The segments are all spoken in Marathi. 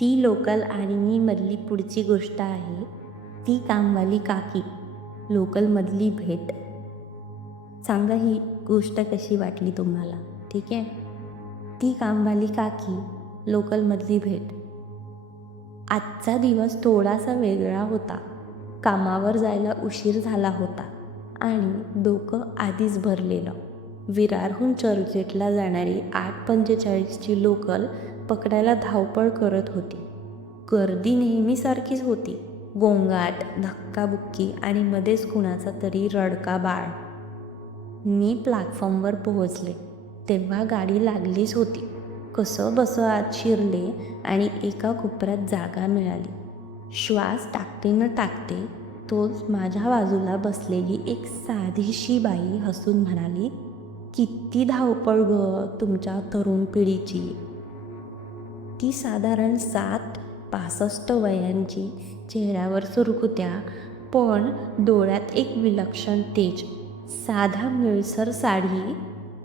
ती लोकल आणि मी मधली पुढची गोष्ट आहे. ती कामवाली काकी लोकलमधली भेट. सांगा ही गोष्ट कशी वाटली तुम्हाला? ठीक आहे? ती कामवाली काकी लोकलमधली भेट. आजचा दिवस थोडासा वेगळा होता. कामावर जायला उशीर झाला होता आणि डोकं आधीच भरलेलं. विरारहून चर्चगेटला जाणारी आठ पंचेचाळीसची लोकल पकडायला धावपळ करत होती. गर्दी नेहमीसारखीच होती. गोंगाट धक्काबुक्की आणि मध्येच कुणाचा तरी रडका बाळ. मी प्लॅटफॉर्मवर पोहोचले. तेव्हा गाडी लागलीच होती. कसं बसं आत शिरले आणि एका कोपऱ्यात जागा मिळाली. श्वास टाकते न टाकते तोच माझ्या बाजूला बसलेली एक साधीशी बाई हसून म्हणाली किती धावपळ ग तुमच्या तरुण पिढीची. ती साधारण सात पासष्ट वयांची चेहऱ्यावर सुरकुत्या पण डोळ्यात एक विलक्षण तेज. साधा मिळसर साडी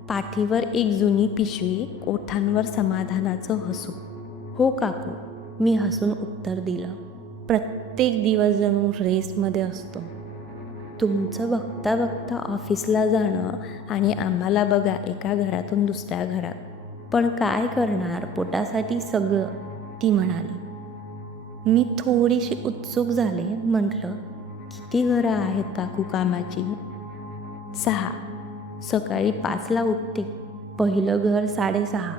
पाठीवर एक जुनी पिशवी ओठांवर समाधानाचं हसू. हो काकू मी हसून उत्तर दिलं. प्रत्येक दिवस जणू रेसमध्ये असतो. तुमचं बघता बघता ऑफिसला जाणं आणि आम्हाला बघा एका घरातून दुसऱ्या घरात. पण काय करणार पोटासाठी सगळं? ती म्हणाली. मी थोडीशी उत्सुक झाले म्हटलं किती घरं आहेत काकू कामाची? सहा. सकाळी पाचला उठते. पहिलं घर साडेसहा.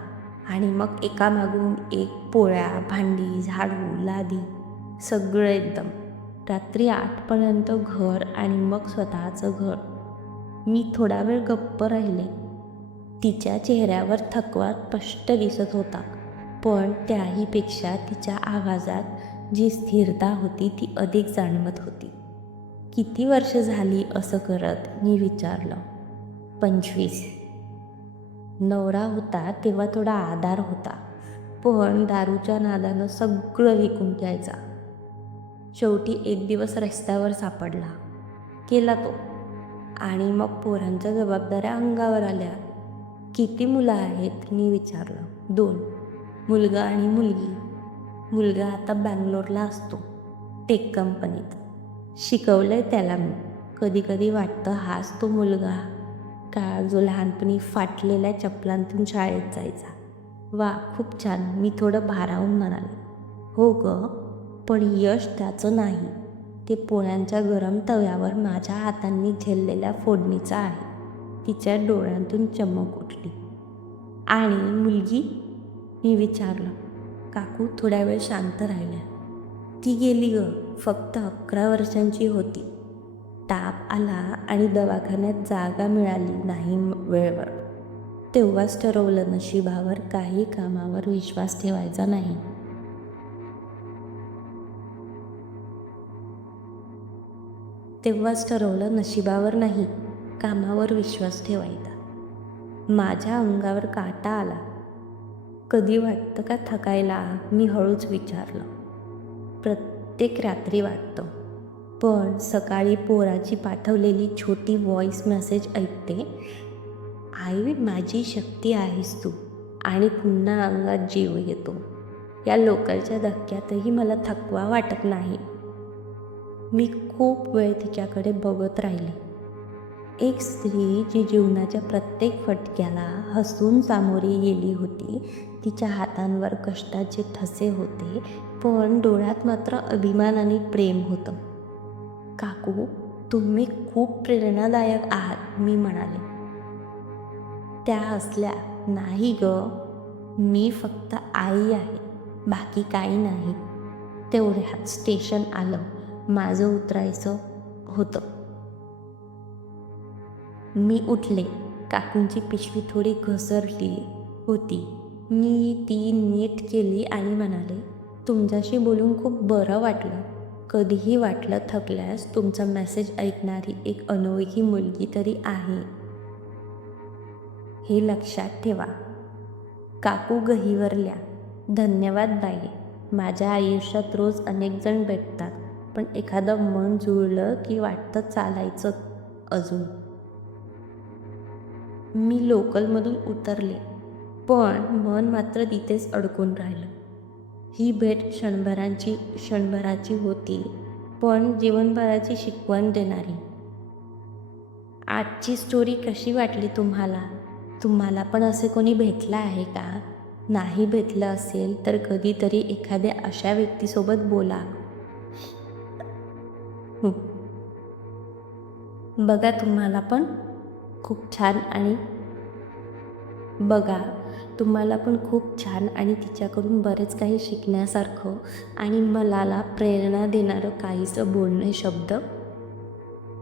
आणि मग एकामागून एक पोळ्या भांडी झाडू लादी. सगळं एकदम. रात्री आठपर्यंत घर आणि मग स्वतःचं घर. मी थोडा वेळ गप्प राहिले. तिच्या चेहऱ्यावर थकवा स्पष्ट दिसत होता. पण त्याहीपेक्षा तिच्या आवाजात जी स्थिरता होती ती अधिक जाणवत होती. किती वर्ष झाली असं करत? मी विचारलं. पंचवीस. नवरा होता तेव्हा थोडा आधार होता पण दारूच्या नादानं सगळं विकून घ्यायचा. शेवटी एक दिवस रस्त्यावर सापडला. केला तो. आणि मग पोरांच्या जबाबदाऱ्या अंगावर आल्या. किती मुलं आहेत मी विचारलं. दोन. मुलगा आणि मुलगी. मुलगा आता बँगलोरला असतो टेक कंपनीत शिकवलं आहे त्याला मी. कधी कधी वाटतं हाच तो मुलगा. का जो लहानपणी फाटलेल्या चपलांतून शाळेत जायचा. वा खूप छान. मी थोडं भारावून म्हणाले. हो ग पण यश त्याचं नाही. ते पोळ्यांच्या गरम तव्यावर माझ्या हातांनी झेललेल्या फोडणीचं आहे. तिच्या डोळ्यांतून चमक उठली. आणि मुलगी मी विचारलं काकू थोड्या वेळ शांत राहिल्या. ती गेली ग फक्त अकरा वर्षांची होती. ताप आला आणि दवाखान्यात जागा मिळाली नाही वेळेवर. तेव्हाच ठरवलं नशिबावर काही कामावर विश्वास ठेवायचा नाही. तेव्हाच ठरवलं नशिबावर नाही. कामावर विश्वास ठेवायचा. माझ्या अंगावर काटा आला. कधी वाटतं का थकायला? मी हळूच विचारलं. प्रत्येक रात्री वाटतं. पण सकाळी पोराची पाठवलेली छोटी व्हॉईस मेसेज ऐकते आई माझी शक्ती आहेस तू आणि पुन्हा अंगात जीव येतो. या लोकलच्या धक्क्यातही मला थकवा वाटत नाही. मी खूप वेळ तिच्याकडे बघत राहिले. एक स्त्री जी जीवनाच्या प्रत्येक फटक्याला हसून सामोरी गेली होती तिच्या हातांवर कष्टाचे ठसे होते पण डोळ्यात मात्र अभिमान आणि प्रेम होतं. काकू तुम्ही खूप प्रेरणादायक आहात मी म्हणाले. त्या असल्या नाही ग. मी फक्त आई आहे बाकी काही नाही. तेवढ्यात स्टेशन आलं. माझं उतरायचं होतं. मी उठले. काकूंची पिशवी थोडी घसरली होती. मी ती नीट केली आणि म्हणाले तुमच्याशी बोलून खूप बरं वाटलं. कधीही वाटलं थकल्यास तुमचा मेसेज ऐकणारी एक अनोळखी मुलगी तरी आहे. हे लक्षात ठेवा. काकू गहिवरल्या. धन्यवाद बाई. माझ्या आयुष्यात रोज अनेक जण भेटतात पण एखादं मन जुळलं की वाटतं चालायचं अजून. मी लोकलमधून उतरले पण मन मात्र तिथेच अडकून राहिलं. ही भेट क्षणभरांची क्षणभराची होती पण जीवनभराची शिकवण देणारी. आजची स्टोरी कशी वाटली तुम्हाला? तुम्हाला पण असे कोणी भेटलं आहे का? नाही भेटलं असेल तर कधीतरी एखाद्या अशा व्यक्तीसोबत बोला. बघा तुम्हाला पण. खूप छान आणि बघा तुम्हाला पण खूप छान आणि तिच्याकडून बरेच काही शिकण्यासारखं आणि मलाला प्रेरणा देणारं काहीसं बोलणे शब्द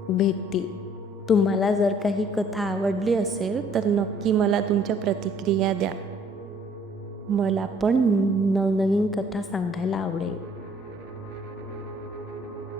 भेटतील. तुम्हाला जर काही कथा आवडली असेल तर नक्की मला तुमच्या प्रतिक्रिया द्या. मला पण नवनवीन कथा सांगायला आवडेल.